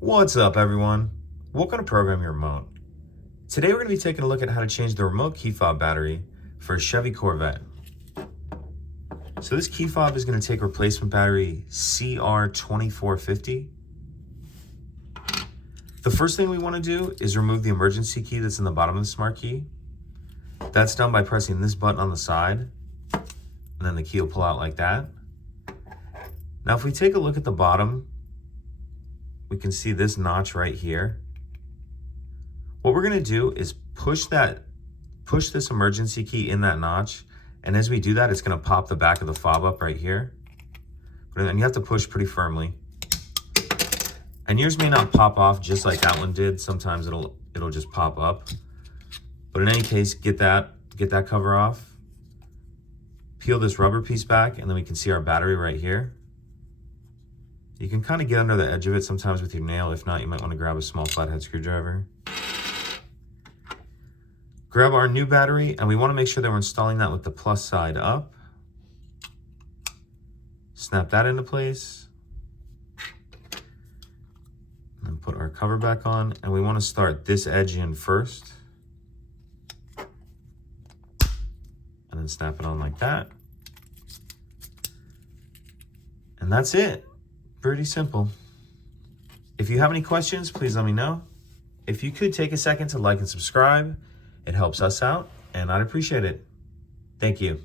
What's up, everyone? Welcome to Program Your Remote. Today we're going to be taking a look at how to change the remote key fob battery for a Chevy Corvette. So this key fob is going to take replacement battery CR2450. The first thing we want to do is remove the emergency key that's in the bottom of the smart key. That's done by pressing this button on the side, and then the key will pull out like that. Now if we take a look at the bottom, we can see this notch right here. What we're going to do is push this emergency key in that notch, and as we do that, it's going to pop the back of the fob up right here. And you have to push pretty firmly. And yours may not pop off just like that one did. Sometimes it'll just pop up. But in any case, get that cover off. Peel this rubber piece back, and then we can see our battery right here. You can kind of get under the edge of it sometimes with your nail. If not, you might want to grab a small flathead screwdriver. Grab our new battery, and we want to make sure that we're installing that with the plus side up. Snap that into place. And then put our cover back on, and we want to start this edge in first. And then snap it on like that. And that's it. Pretty simple. If you have any questions, please let me know. If you could take a second to like and subscribe, it helps us out, and I'd appreciate it. Thank you.